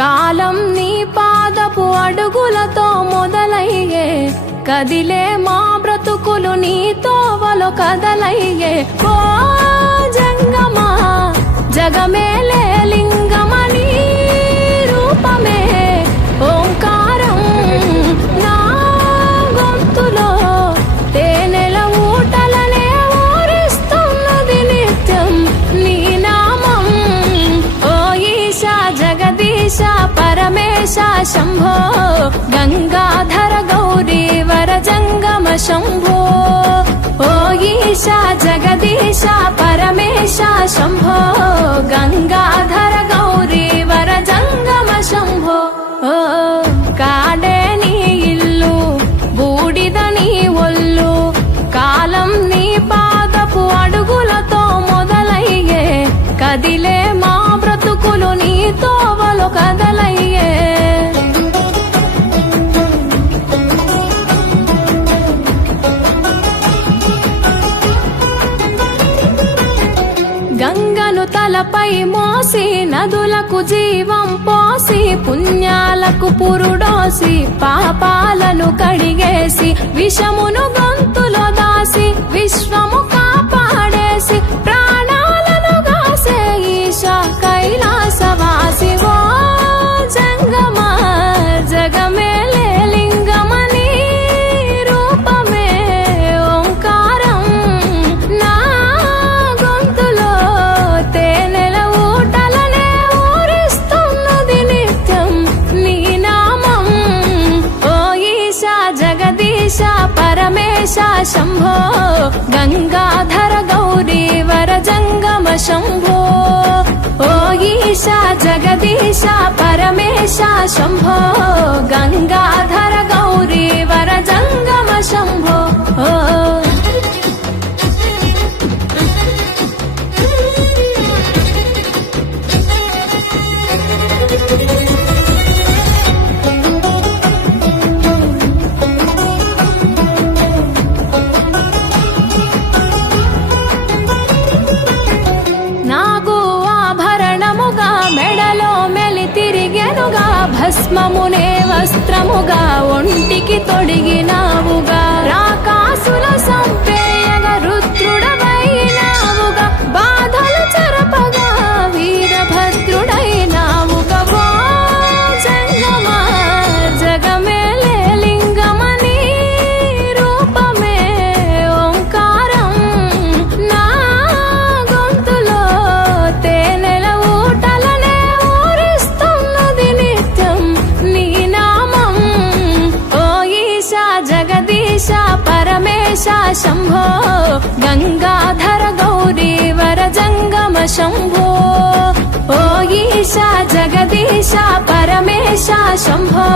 కాలం నీ పాదపు అడుగులతో మొదలయ్యే, కదిలే మా బ్రతుకులు నీ తోవలో కదలయ్యే. ఓ జంగమా జగమేలే లింగమని రూపమే ఓంకారం నా గొంతులో తేనెల ఊటలనే ఊరిస్తున్నది నిత్యం నీ నామం. ఓ ఈశా జగదీశ పరమేశ శంభో గంగాధర గౌరీ వర జంగమ శంభో. ఓ ఈశా జగదీశ పరమేశ శంభో గంగాధర గౌరీ వర జంగమ శంభో. ఓ కాడే నీ ఇల్లు బూడిద నీ ఒళ్ళు, కాలం నీ పాదపు అడుగులతో మొదలయ్యే, కదిలే మా బ్రతుకులు నీ తోవలో కదలయ్యే. గంగను తలపై మోసి నదులకు జీవం పోసి, పుణ్యాలకు పురుడోసి పాపాలను కడిగేసి, విషమును గొంతులో దాసి విశ్వము కాపాడేసి, ప్రాణాలను గాసే ఈశా కైలాసవాసి. ఓ జంగమా జగమేలే లింగమని రూపమే ఓంకారం నా గొంతులో తేనెల ఊటలనే ఊరిస్తున్నది నిత్యం నీ నామం. ఓ ఈశా జగదీశ పరమేశ శంభో గంగాధర గౌరీ వర జంగమ శంభో. ఓ ఈశా జగదీశ పరమేశ శంభో గంగాధర గౌరీ వర జంగమ శంభో. ఓ నాగు ఆభరణముగా మెడలో మెలి తిరిగెనుగా, భస్మమునే వస్త్రముగా ఒంటికి తొడిగినావుగా, రాకాసుల సంపేయగా రుద్రుడవైనావుగా, బాధలు చెరపగా వీరభద్రుడైనావుగా. ఓ జంగమా జగమేలే లింగమని రూపమే ఓంకారం నా గొంతులో తేనెల ఊటలనే ఊరిస్తున్నది నిత్యం నీ నామం. ఓ ఈశా జగదీశ పరమేశ శంభో గంగాధర గౌరీ వర జంగమ శంభో. ఓ ఈశా జగదీశ పరమేశ శంభో